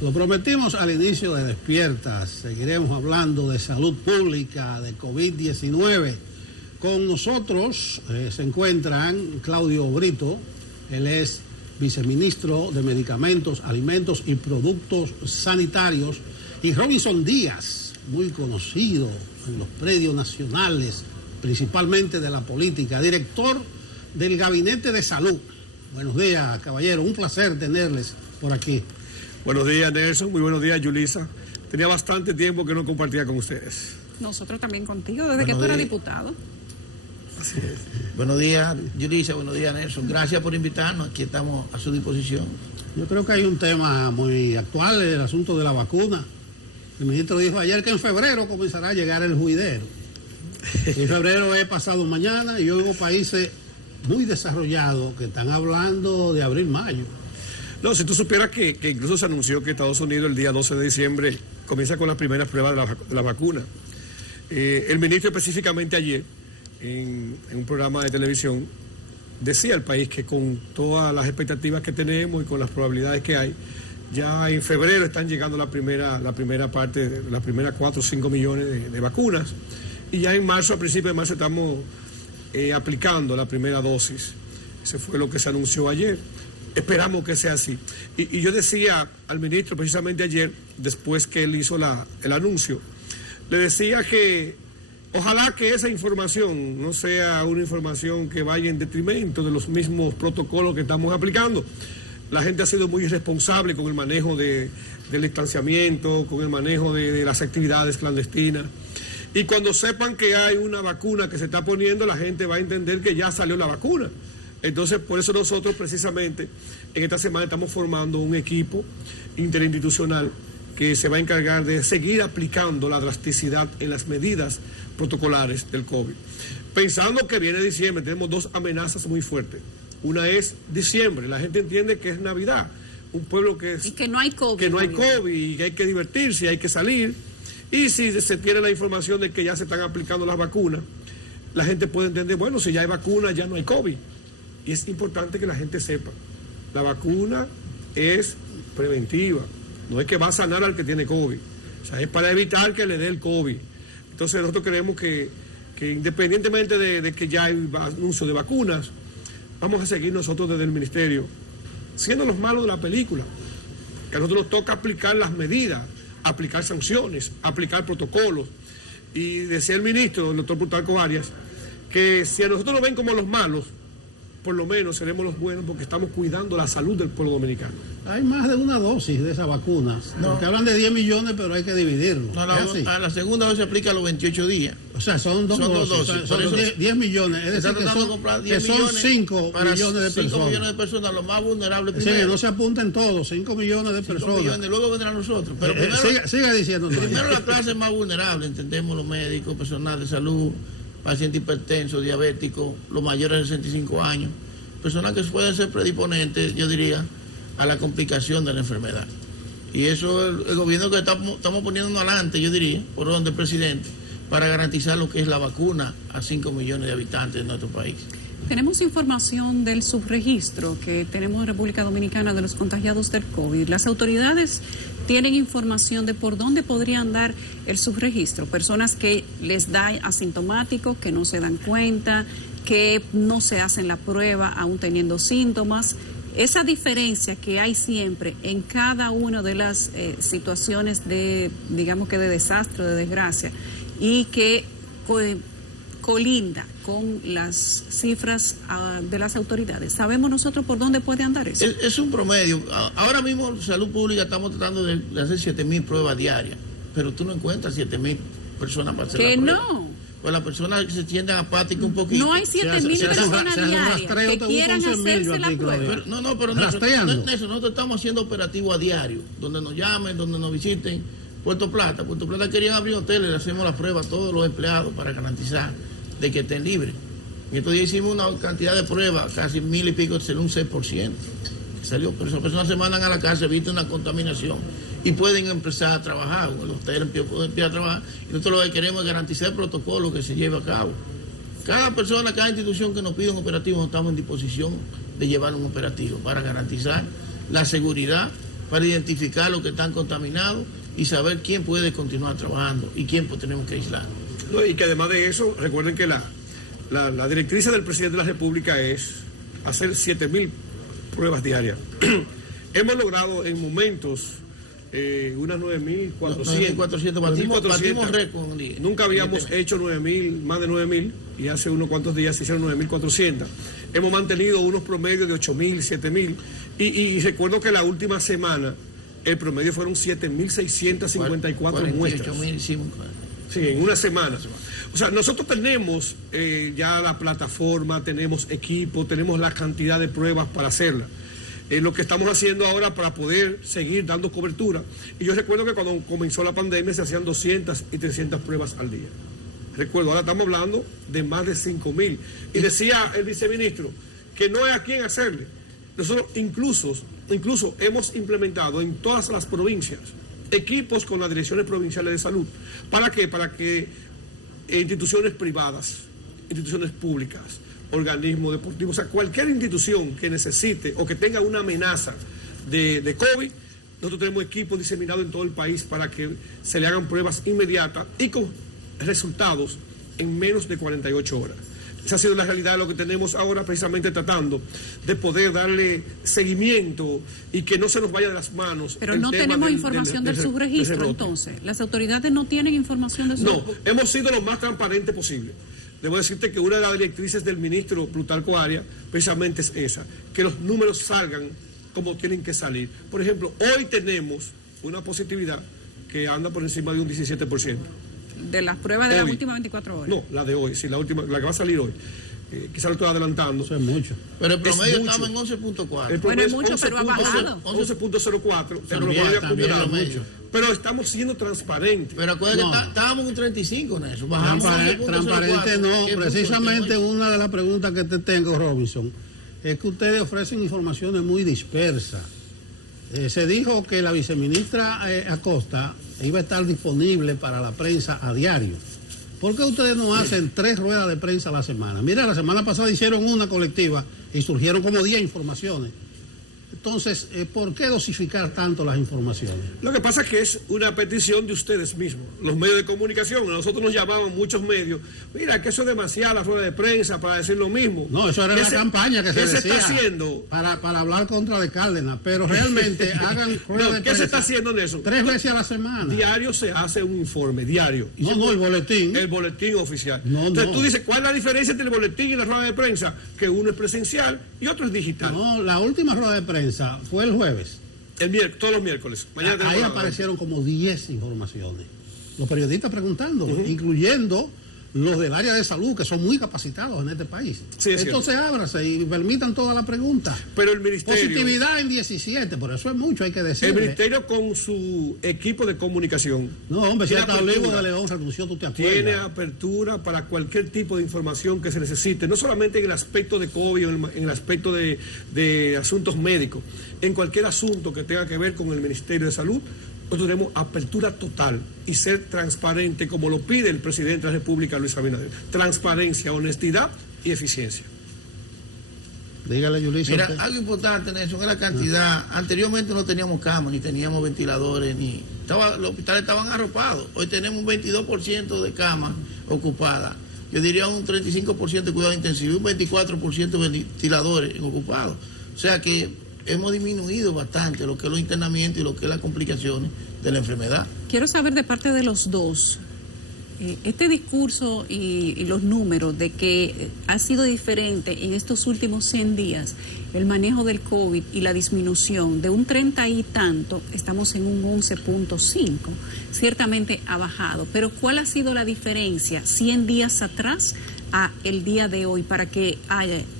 Lo prometimos al inicio de Despierta. Seguiremos hablando de salud pública, de COVID-19. Con nosotros se encuentran Claudio Brito, él es viceministro de Medicamentos, Alimentos y Productos Sanitarios, y Robinson Díaz, muy conocido en los predios nacionales, principalmente de la política, director del Gabinete de Salud. Buenos días, caballero, un placer tenerles por aquí. Buenos días, Nelson. Muy buenos días, Yulisa. Tenía bastante tiempo que no compartía con ustedes. Nosotros también contigo, desde que tú eras diputado. Así es. Buenos días, Yulisa. Buenos días, Nelson. Gracias por invitarnos. Aquí estamos a su disposición. Yo creo que hay un tema muy actual, el asunto de la vacuna. El ministro dijo ayer que en febrero comenzará a llegar el juidero. En febrero es pasado mañana y yo oigo países muy desarrollados que están hablando de abril, mayo. No, si tú supieras que incluso se anunció que Estados Unidos el día 12 de diciembre comienza con las primeras pruebas de la vacuna. El ministro específicamente ayer, en un programa de televisión, decía al país que con todas las expectativas que tenemos y con las probabilidades que hay, ya en febrero están llegando la primera parte, las primeras 4 o 5 millones de vacunas, y ya en marzo, a principios de marzo, estamos aplicando la primera dosis. Eso fue lo que se anunció ayer. Esperamos que sea así. Y yo decía al ministro precisamente ayer, después que él hizo el anuncio, le decía que ojalá que esa información no sea una información que vaya en detrimento de los mismos protocolos que estamos aplicando. La gente ha sido muy irresponsable con el manejo del distanciamiento, con el manejo de las actividades clandestinas. Y cuando sepan que hay una vacuna que se está poniendo, la gente va a entender que ya salió la vacuna. Entonces, por eso nosotros precisamente en esta semana estamos formando un equipo interinstitucional que se va a encargar de seguir aplicando la drasticidad en las medidas protocolares del COVID. Pensando que viene diciembre, tenemos 2 amenazas muy fuertes. Una es diciembre, la gente entiende que es Navidad, un pueblo que es... Y que no hay COVID. Que no hay COVID y que hay que divertirse, hay que salir. Y si se tiene la información de que ya se están aplicando las vacunas, la gente puede entender, bueno, si ya hay vacuna, ya no hay COVID. Y es importante que la gente sepa, la vacuna es preventiva, no es que va a sanar al que tiene COVID, o sea, es para evitar que le dé el COVID. Entonces nosotros creemos que independientemente de que ya hay anuncio de vacunas, vamos a seguir nosotros desde el ministerio, siendo los malos de la película, que a nosotros nos toca aplicar las medidas, aplicar sanciones, aplicar protocolos. Y decía el ministro, el doctor Plutarco Arias, que si a nosotros nos ven como los malos, por lo menos seremos los buenos porque estamos cuidando la salud del pueblo dominicano. Hay más de una dosis de esas vacunas, porque hablan de 10 millones, pero hay que dividirlo. No, a la segunda dosis se aplica a los 28 días. O sea, son dos dosis. Son 10 millones, es decir, que son 5 millones de personas. 5 millones de personas, los más vulnerables primero. Sí, no se apunten todos, 5 millones de personas. 5 millones, luego vendrán nosotros. Pero primero, siga diciendo. Primero la clase más vulnerable, entendemos los médicos, personal de salud, pacientes hipertensos, diabéticos, los mayores de 65 años, personas que pueden ser predisponentes, yo diría, a la complicación de la enfermedad. Y eso el gobierno que estamos poniendo adelante, yo diría, por orden del presidente, para garantizar lo que es la vacuna a 5 millones de habitantes de nuestro país. Tenemos información del subregistro que tenemos en República Dominicana de los contagiados del COVID. Las autoridades tienen información de por dónde podrían dar el subregistro. Personas que les da asintomáticos, que no se dan cuenta, que no se hacen la prueba aún teniendo síntomas. Esa diferencia que hay siempre en cada una de las situaciones de, digamos que de desastre, de desgracia, y que colinda con las cifras de las autoridades. ¿Sabemos nosotros por dónde puede andar eso? Es un promedio. Ahora mismo, Salud Pública, estamos tratando de hacer 7.000 pruebas diarias, pero tú no encuentras 7.000 personas para hacer la prueba. Que no. Pues las personas que se sienten apáticas un poquito. No hay 7.000 personas diarias que quieran hacerse la prueba. Pero nosotros estamos haciendo operativo a diario, donde nos llamen, donde nos visiten. Puerto Plata querían abrir hoteles, le hacemos la prueba a todos los empleados para garantizar de que estén libres. Y estos días hicimos una cantidad de pruebas, casi 1.000 y pico, será un 6%. Salió, pero esas personas se mandan a la casa, evita una contaminación y pueden empezar a trabajar. El hotel puede empezar a trabajar y nosotros lo que queremos es garantizar el protocolo que se lleve a cabo. Cada persona, cada institución que nos pide un operativo, estamos en disposición de llevar un operativo para garantizar la seguridad para identificar los que están contaminados y saber quién puede continuar trabajando y quién tenemos que aislar. No, y que además de eso, recuerden que la directriz del presidente de la República es hacer 7.000 pruebas diarias. Hemos logrado en momentos unas 9.400. Batimos récord un día. Nunca habíamos hecho 9.000, más de 9.000, y hace unos cuantos días se hicieron 9.400. Hemos mantenido unos promedios de 8.000, 7.000, y recuerdo que la última semana el promedio fueron 7.654 muestras. Sí, en una semana. O sea, nosotros tenemos ya la plataforma, tenemos equipo, tenemos la cantidad de pruebas para hacerla. Lo que estamos haciendo ahora para poder seguir dando cobertura. Y yo recuerdo que cuando comenzó la pandemia se hacían 200 y 300 pruebas al día. Recuerdo, ahora estamos hablando de más de 5.000. Y decía el viceministro que no hay a quién hacerle. Nosotros incluso hemos implementado en todas las provincias equipos con las direcciones provinciales de salud. ¿Para qué? Para que instituciones privadas, instituciones públicas, organismos deportivos, o sea, cualquier institución que necesite o que tenga una amenaza de COVID, nosotros tenemos equipos diseminados en todo el país para que se le hagan pruebas inmediatas y con resultados en menos de 48 horas. Esa ha sido la realidad de lo que tenemos ahora, precisamente tratando de poder darle seguimiento y que no se nos vaya de las manos. Pero no tenemos información del subregistro, entonces. ¿Las autoridades no tienen información del subregistro? No, hemos sido lo más transparente posible. Debo decirte que una de las directrices del ministro Plutarco Arias precisamente es esa, que los números salgan como tienen que salir. Por ejemplo, hoy tenemos una positividad que anda por encima de un 17%. ¿De las pruebas de las últimas 24 horas? No, la de hoy, sí, la que va a salir hoy. Quizá lo estoy adelantando. Eso es mucho. Pero el promedio estaba en 11.4. Bueno, es mucho, pero ha bajado. 11.04. El promedio acumulado. Pero estamos siendo transparentes. Pero acuérdate que estábamos en un 35 en eso. Bajamos transparente no. Precisamente una de las preguntas que te tengo, Robinson, es que ustedes ofrecen informaciones muy dispersas. Se dijo que la viceministra Acosta iba a estar disponible para la prensa a diario. ¿Por qué ustedes no hacen 3 ruedas de prensa a la semana? Mira, la semana pasada hicieron una colectiva y surgieron como 10 informaciones. Entonces, ¿por qué dosificar tanto las informaciones? Lo que pasa es que es una petición de ustedes mismos, los medios de comunicación. A nosotros nos llamaban muchos medios. Mira, que eso es demasiada la rueda de prensa para decir lo mismo. No, eso era la campaña que se decía. ¿Qué se está haciendo? Para hablar contra de Cárdenas, pero realmente hagan rueda de prensa. ¿Qué se está haciendo en eso? 3 veces a la semana. Diario se hace un informe, diario. No, el boletín. El boletín oficial. Entonces tú dices, ¿cuál es la diferencia entre el boletín y la rueda de prensa? Que uno es presencial y otro es digital. No, la última rueda de prensa fue el jueves. Todos los miércoles. Ahí aparecieron como 10 informaciones. Los periodistas preguntando, incluyendo los del área de salud, que son muy capacitados en este país. Sí, entonces ábrase y permitan toda la pregunta. Pero el ministerio... Positividad en 17, por eso es mucho, hay que decirlo. El ministerio con su equipo de comunicación... No, hombre, si hasta Olivo de León renunció, tú te acuerdas. Tiene apertura para cualquier tipo de información que se necesite, no solamente en el aspecto de COVID, en el aspecto de asuntos médicos, en cualquier asunto que tenga que ver con el Ministerio de Salud. Nosotros tenemos apertura total y ser transparente como lo pide el presidente de la República, Luis Abinader. Transparencia, honestidad y eficiencia. Dígale, Yulisa. Mira, algo importante, Nelson, es la cantidad. Anteriormente no teníamos camas, ni teníamos ventiladores, los hospitales estaban arropados. Hoy tenemos un 22% de camas ocupadas. Yo diría un 35% de cuidado intensivo y un 24% de ventiladores ocupados. O sea que hemos disminuido bastante lo que es los internamientos y lo que es las complicaciones de la enfermedad. Quiero saber de parte de los dos, este discurso y los números de que ha sido diferente en estos últimos 100 días el manejo del COVID y la disminución de un 30 y tanto, estamos en un 11.5, ciertamente ha bajado, pero ¿cuál ha sido la diferencia 100 días atrás a el día de hoy para que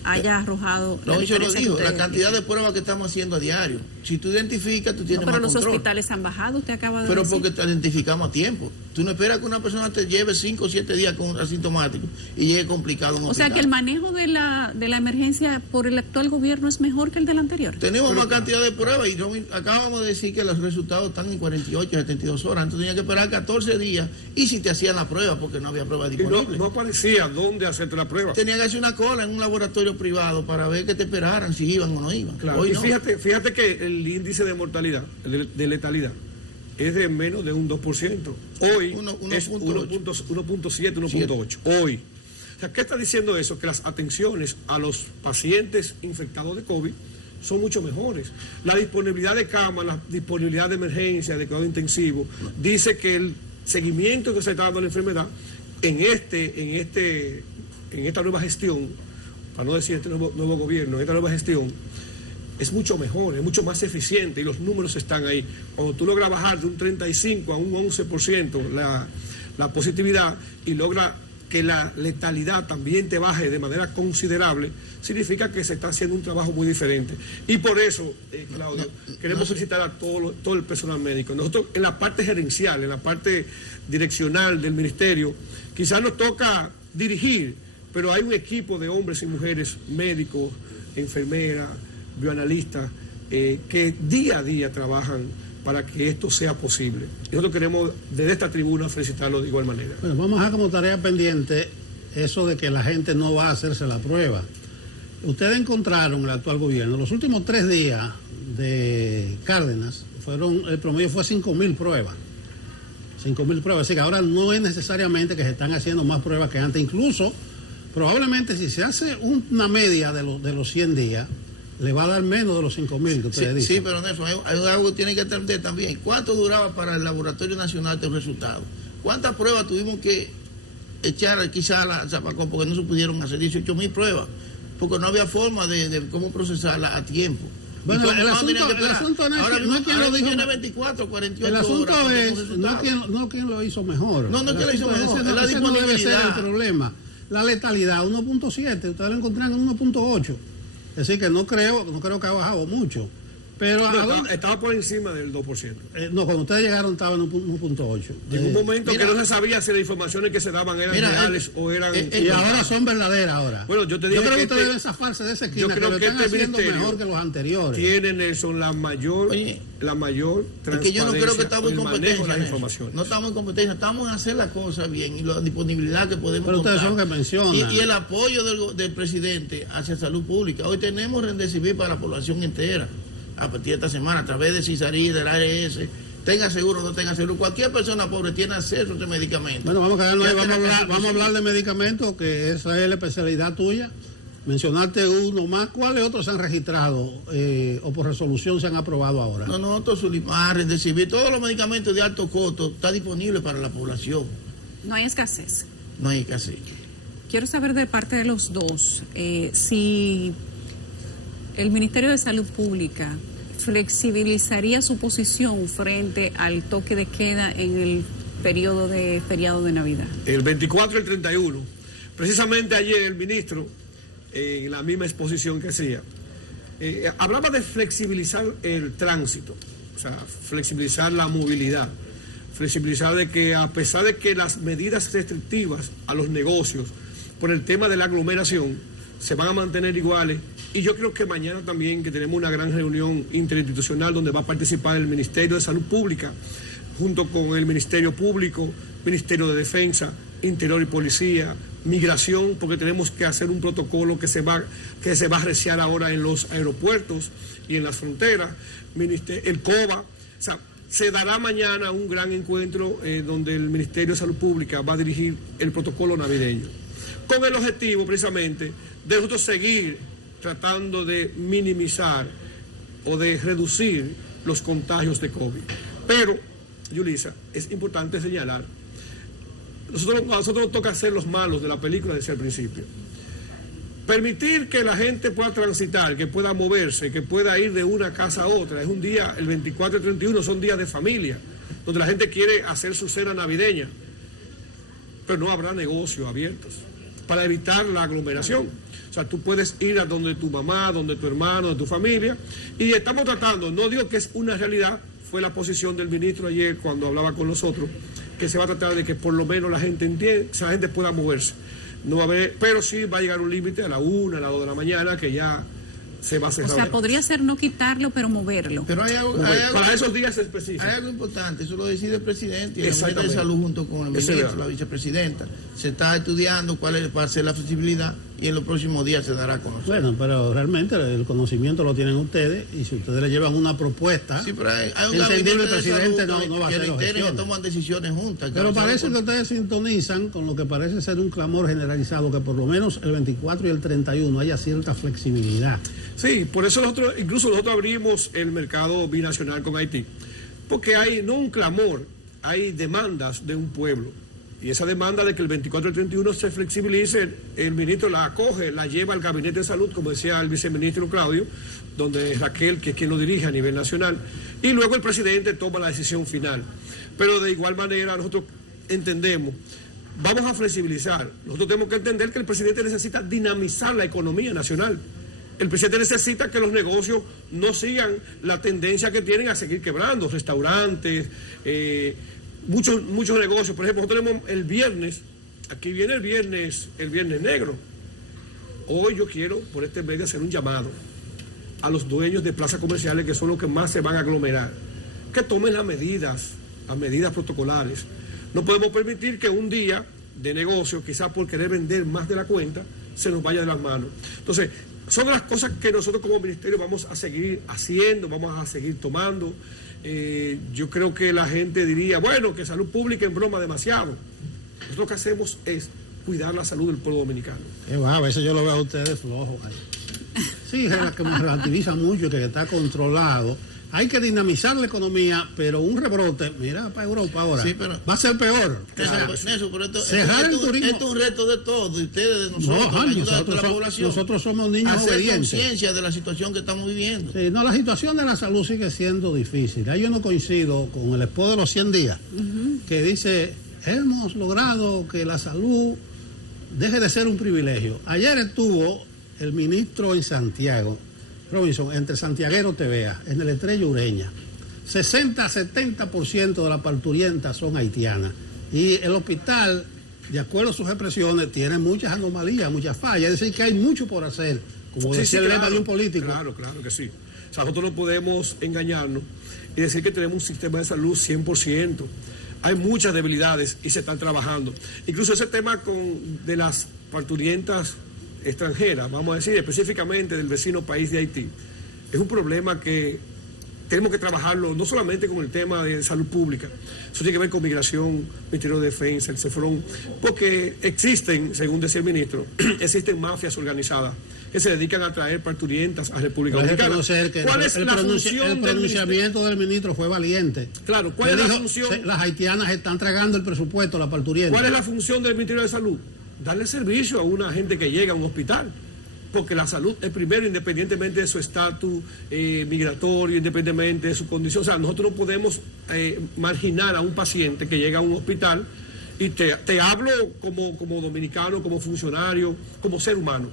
haya arrojado la yo lo diferencia? digo, la cantidad de pruebas que estamos haciendo a diario. Si tú identificas, tú tienes más control. Pero los hospitales han bajado, usted acaba de decir. Pero porque te identificamos a tiempo. Tú no esperas que una persona te lleve 5 o 7 días con un asintomático y llegue complicado a un hospital. O sea que el manejo de la emergencia por el actual gobierno es mejor que el del anterior. Tenemos más cantidad de pruebas y acabamos de decir que los resultados están en 48, 72 horas. Entonces tenía que esperar 14 días y si te hacían la prueba porque no había prueba disponible. No aparecía dónde hacerte la prueba. Tenía que hacer una cola en un laboratorio privado para ver que te esperaran si iban o no iban. Claro. Hoy y no. Fíjate que el índice de mortalidad, de letalidad, es de menos de un 2%. Hoy es 1.7, 1.8. Hoy. O sea, ¿qué está diciendo eso? Que las atenciones a los pacientes infectados de COVID son mucho mejores. La disponibilidad de camas, la disponibilidad de emergencia, de cuidado intensivo, dice que el seguimiento que se está dando a la enfermedad en esta nueva gestión, para no decir este nuevo gobierno, en esta nueva gestión, es mucho mejor, es mucho más eficiente y los números están ahí. Cuando tú logras bajar de un 35 a un 11% la positividad y logra que la letalidad también te baje de manera considerable, significa que se está haciendo un trabajo muy diferente. Y por eso, Claudio, queremos felicitar a todo el personal médico. Nosotros en la parte gerencial, en la parte direccional del ministerio, quizás nos toca dirigir, pero hay un equipo de hombres y mujeres, médicos, enfermeras, bioanalistas, que día a día trabajan para que esto sea posible. Y nosotros queremos desde esta tribuna felicitarlo de igual manera. Bueno, vamos a dejar como tarea pendiente eso de que la gente no va a hacerse la prueba. Ustedes encontraron, el actual gobierno, los últimos 3 días de Cárdenas, el promedio fue 5.000 pruebas. 5.000 pruebas, así que ahora no es necesariamente que se están haciendo más pruebas que antes. Incluso, probablemente si se hace una media de los 100 días, le va a dar menos de los 5.000 que ustedes dicen. Sí, pero Nelson, hay algo que tiene que entender también. ¿Cuánto duraba para el Laboratorio Nacional de resultados? ¿Cuántas pruebas tuvimos que echar quizás a la Zapacón porque no se pudieron hacer 18.000 pruebas? Porque no había forma de cómo procesarla a tiempo. Bueno, el asunto no es quien lo dijo. Tiene 24, 48 el asunto horas es no quien lo hizo mejor. No quien lo hizo mejor. Ese no debe ser el problema. La letalidad, 1.7, ustedes lo encontraron en 1.8. Es decir, que no creo que ha bajado mucho. Pero estaba por encima del 2%. No, cuando ustedes llegaron estaba en 1.8. En un momento que no se sabía si las informaciones que se daban eran reales o eran... y ahora son verdaderas ahora. Bueno, yo creo que ustedes deben zafarse de esa esquina, yo creo que lo están haciendo mejor que los anteriores. Tienen, Nelson, la mayor transparencia. Es que yo no creo que estamos en competencia. Información. No estamos en competencia, estamos en hacer las cosas bien y la disponibilidad que podemos Pero ustedes contar. son que mencionan. Y el apoyo del presidente hacia salud pública. Hoy tenemos Remdesivir para la población entera. A partir de esta semana, a través de CISARI, del ARS, tenga seguro o no tenga seguro, cualquier persona pobre tiene acceso a este medicamento. Bueno, vamos a hablar de medicamentos, que esa es la especialidad tuya. Mencionarte uno más. ¿Cuáles otros se han registrado o por resolución se han aprobado ahora? No, Tosulimar, Remdesivir, todos los medicamentos de alto costo están disponibles para la población. No hay escasez. No hay escasez. Quiero saber de parte de los dos si el Ministerio de Salud Pública flexibilizaría su posición frente al toque de queda en el periodo de feriado de Navidad. El 24 y el 31. Precisamente ayer el ministro, en la misma exposición que hacía, hablaba de flexibilizar el tránsito, o sea, flexibilizar la movilidad, flexibilizar de que a pesar de que las medidas restrictivas a los negocios por el tema de la aglomeración se van a mantener iguales. Y yo creo que mañana también, que tenemos una gran reunión interinstitucional donde va a participar el Ministerio de Salud Pública, junto con el Ministerio Público, Ministerio de Defensa, Interior y Policía, Migración, porque tenemos que hacer un protocolo que se va a arreciar ahora en los aeropuertos y en las fronteras, el COBA. O sea, se dará mañana un gran encuentro donde el Ministerio de Salud Pública va a dirigir el protocolo navideño, con el objetivo precisamente de nosotros seguir tratando de minimizar o de reducir los contagios de COVID. Pero, Yulisa, es importante señalar, a nosotros nos toca ser los malos de la película desde el principio. Permitir que la gente pueda transitar, que pueda moverse, que pueda ir de una casa a otra. Es un día, el 24 y 31 son días de familia, donde la gente quiere hacer su cena navideña, pero no habrá negocios abiertos para evitar la aglomeración. O sea, tú puedes ir a donde tu mamá, donde tu hermano, donde tu familia, y estamos tratando, no digo que es una realidad, fue la posición del ministro ayer cuando hablaba con nosotros, que se va a tratar de que por lo menos la gente entienda, o sea, la gente pueda moverse. No va a haber, pero sí va a llegar un límite a la 1, a las 2 de la mañana, que ya se va a cerrar. O sea, podría ser no quitarlo, pero moverlo. Pero hay algo para esos días específicos. Hay algo importante, eso lo decide el presidente y el Ministerio de Salud junto con el ministro, la vicepresidenta. Se está estudiando cuál va a ser la flexibilidad y en los próximos días se dará a conocer. Bueno, pero realmente el conocimiento lo tienen ustedes, y si ustedes le llevan una propuesta, sí, pero hay un entendible, el presidente salud, no va a hacer objeciones. Que toman decisiones juntas. Pero parece que ustedes sintonizan con lo que parece ser un clamor generalizado, que por lo menos el 24 y el 31 haya cierta flexibilidad. Sí, por eso nosotros abrimos el mercado binacional con Haití, porque hay no un clamor, hay demandas de un pueblo. Y esa demanda de que el 24 y el 31 se flexibilice, el ministro la acoge, la lleva al Gabinete de Salud, como decía el viceministro Claudio, donde es Raquel, que es quien lo dirige a nivel nacional, y luego el presidente toma la decisión final. Pero de igual manera nosotros entendemos, vamos a flexibilizar. Nosotros tenemos que entender que el presidente necesita dinamizar la economía nacional. El presidente necesita que los negocios no sigan la tendencia que tienen a seguir quebrando, restaurantes, muchos negocios. Por ejemplo, nosotros tenemos el viernes, aquí viene el viernes negro. Hoy yo quiero, por este medio, hacer un llamado a los dueños de plazas comerciales, que son los que más se van a aglomerar, que tomen las medidas protocolares. No podemos permitir que un día de negocio, quizás por querer vender más de la cuenta, se nos vaya de las manos. Entonces, son las cosas que nosotros como ministerio vamos a seguir haciendo, vamos a seguir tomando. Yo creo que la gente diría, bueno, que salud pública en broma demasiado. Nosotros lo que hacemos es cuidar la salud del pueblo dominicano. A veces yo lo veo a ustedes flojos ahí. Sí, es la que me relativiza mucho, que está controlado. Hay que dinamizar la economía, pero un rebrote, mira, para Europa ahora, sí, pero va a ser peor. Claro. Pero esto es un reto de todos, de ustedes, de nosotros, no, ayuda de la población. Nosotros somos niños hacer obedientes. Conciencia de la situación que estamos viviendo. Sí, no, la situación de la salud sigue siendo difícil. Ahí yo no coincido con el expo de los 100 días, que dice, hemos logrado que la salud deje de ser un privilegio. Ayer estuvo el ministro en Santiago, Robinson, entre santiaguero te vea, en el Estrella Ureña. 60-70% de las parturientas son haitianas. Y el hospital, de acuerdo a sus expresiones, tiene muchas anomalías, muchas fallas. Es decir, que hay mucho por hacer, como decía el lema de un político. Claro que sí. O sea, nosotros no podemos engañarnos y decir que tenemos un sistema de salud 100%. Hay muchas debilidades y se están trabajando. Incluso ese tema de las parturientas extranjeras, vamos a decir específicamente del vecino país de Haití, es un problema que tenemos que trabajarlo no solamente con el tema de salud pública, eso tiene que ver con migración, Ministerio de Defensa, porque existen, según decía el ministro, existen mafias organizadas que se dedican a traer parturientas a República Dominicana. ¿Cuál es la función? El pronunciamiento del ministro fue valiente. Claro, ¿cuál es la función? Las haitianas están tragando el presupuesto, la parturienta. ¿Cuál es la función del Ministerio de Salud? Darle servicio a una gente que llega a un hospital, porque la salud es primero, independientemente de su estatus migratorio, independientemente de su condición. O sea, nosotros no podemos marginar a un paciente que llega a un hospital, y te hablo como dominicano, como funcionario, como ser humano.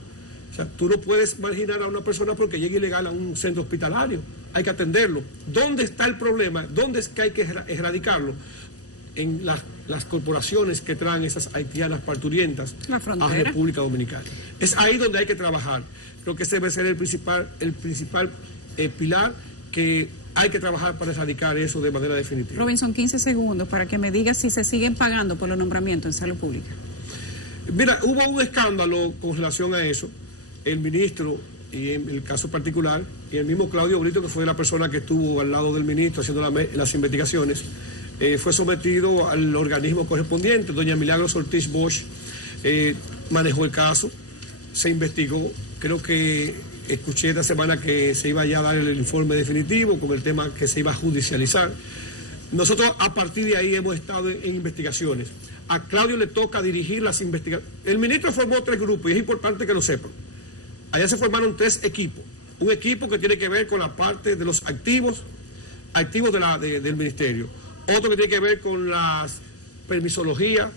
O sea, tú no puedes marginar a una persona porque llega ilegal a un centro hospitalario. Hay que atenderlo. ¿Dónde está el problema? ¿Dónde es que hay que erradicarlo? En las corporaciones que traen esas haitianas parturientas a República Dominicana. Es ahí donde hay que trabajar. Creo que ese debe ser el principal pilar que hay que trabajar para erradicar eso de manera definitiva. Robinson, 15 segundos para que me digas si se siguen pagando por los nombramientos en salud pública. Mira, hubo un escándalo con relación a eso. El ministro, y en el caso particular, y el mismo Claudio Brito, que fue la persona que estuvo al lado del ministro haciendo las investigaciones, fue sometido al organismo correspondiente. Doña Milagros Ortiz Bosch manejó el caso, se investigó. Creo que escuché esta semana que se iba ya a dar el informe definitivo con el tema que se iba a judicializar. Nosotros a partir de ahí hemos estado en investigaciones. A Claudio le toca dirigir las investigaciones. El ministro formó 3 grupos y es importante que lo sepan. Allá se formaron 3 equipos. Un equipo que tiene que ver con la parte de los activos del ministerio. Otro que tiene que ver con las permisologías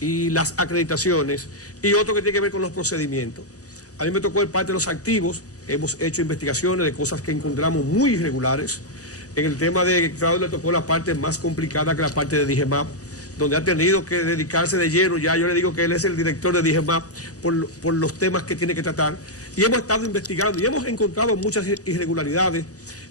y las acreditaciones, y otro que tiene que ver con los procedimientos. A mí me tocó el parte de los activos. Hemos hecho investigaciones de cosas que encontramos muy irregulares. En el tema de Claudio le tocó la parte más complicada, que la parte de DIGEMAP, donde ha tenido que dedicarse de lleno. Ya yo le digo que él es el director de DIGEMAP por los temas que tiene que tratar. Y hemos estado investigando y hemos encontrado muchas irregularidades.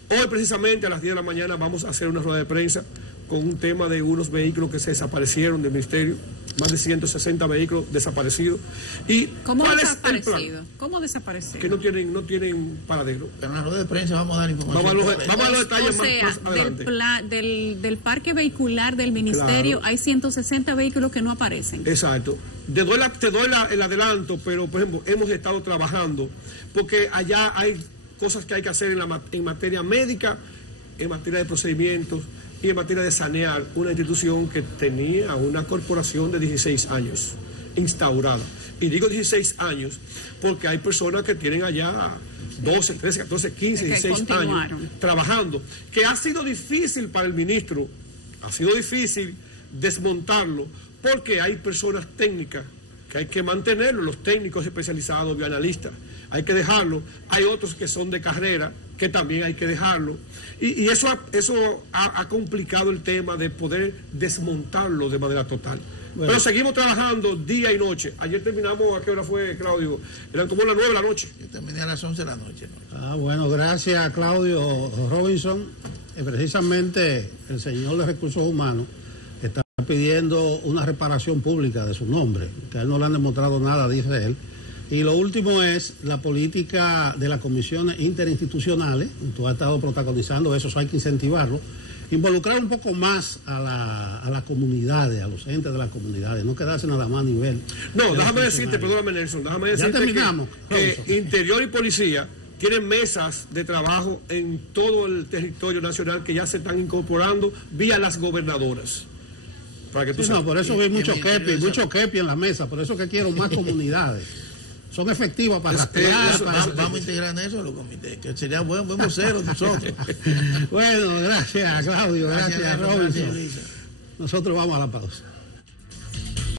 Hoy precisamente a las 10 de la mañana vamos a hacer una rueda de prensa con un tema de unos vehículos que se desaparecieron del ministerio, más de 160 vehículos desaparecidos. ¿Y ¿Cómo cuál es el plan? desaparecido? ¿Cómo desaparecido? Que no tienen paradero. Pero en la rueda de prensa vamos a dar información. Vamos a los detalles O sea, más adelante. del parque vehicular del ministerio, Claro. hay 160 vehículos que no aparecen. Exacto. Te doy el adelanto, pero por ejemplo, hemos estado trabajando porque allá hay cosas que hay que hacer en materia médica, en materia de procedimientos y en materia de sanear una institución que tenía una corporación de 16 años instaurada. Y digo 16 años porque hay personas que tienen allá 12, 13, 14, 15, 16 años trabajando, que ha sido difícil para el ministro, ha sido difícil desmontarlo, porque hay personas técnicas que hay que mantenerlo, los técnicos especializados, bioanalistas, hay que dejarlo, hay otros que son de carrera, que también hay que dejarlo, y eso ha complicado el tema de poder desmontarlo de manera total. Bueno. Pero seguimos trabajando día y noche. Ayer terminamos, ¿a qué hora fue, Claudio? Eran como las 9 de la noche. Yo terminé a las 11 de la noche, ¿no? Bueno, gracias, Claudio Robinson. Precisamente el señor de Recursos Humanos está pidiendo una reparación pública de su nombre, que a él no le han demostrado nada, dice él. Y lo último es la política de las comisiones interinstitucionales. Tú has estado protagonizando eso hay que incentivarlo. Involucrar un poco más a las comunidades, a los entes de las comunidades, no quedarse nada más a nivel. No, déjame decirte, perdóname, Nelson, déjame decirte ya terminamos, que Interior y Policía tienen mesas de trabajo en todo el territorio nacional que ya se están incorporando vía las gobernadoras. Para que tú no, por eso hay mucho kepi en la mesa, por eso que quiero más comunidades. Son efectivas para rastrear. Vamos a integrar en eso los comités, que sería buen vocero nosotros. Bueno, gracias, Claudio, gracias Robinson. Nosotros vamos a la pausa.